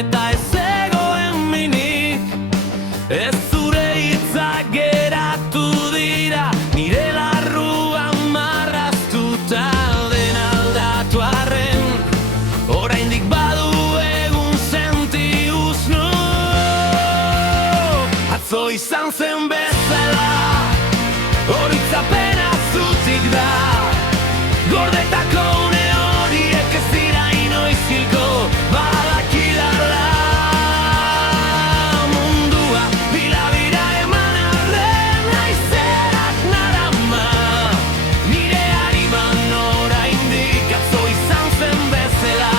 eta ez zegoen minik. Ez zure hitzak geratu dira, nire larruan marraztuta den aldatu arren, oraindik badu egun sentiuz nu. Atzo izan zen bezala, oroitzapena zutik da, gordetako une horiek ez dira inoiz hilko, badakidala. Mundua bila-bira eman arren, haizeak narama, nire hariman oraindik atzo izan zen bezala.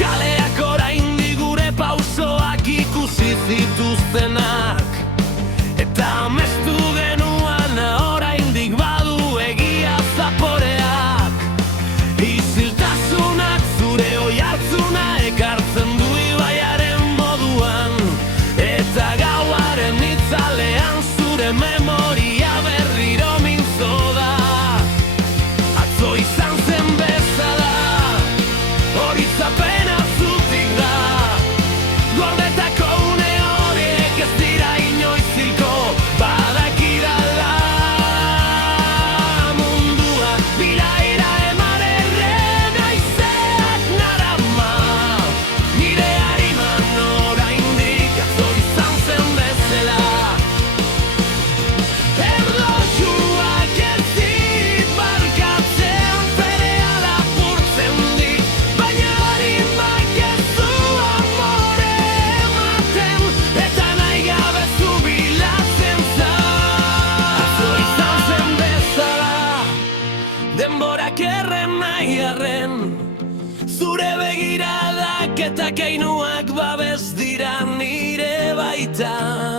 Kaleak oraindik gure pausoak ikusi zituztenak, eta amestu genuan oraindik badu egia zaporeak. Isiltasunak zure oihartzuna ekartzen du ibaiaren moduan, eta gauaren itzalean zure memoria berriro mintzo da. Atzo izan zen bezala, oroitzapena zutik da, gordetako une horiek ez dira inoiz hilko, badakidala. Mundua bila-bira eman erren, haizeak narama, nire hariman oraindik atzo izan zen bezala. Erlojuak ez dit markatzen, berehala apurtzen dit, baina harimak ez du amore ematen, eta nahi gabe zu bilatzen zait. Atzo izan zen bezala, denborak erren nahi arren, zure begiradak eta keinuak babes dira nire baitan.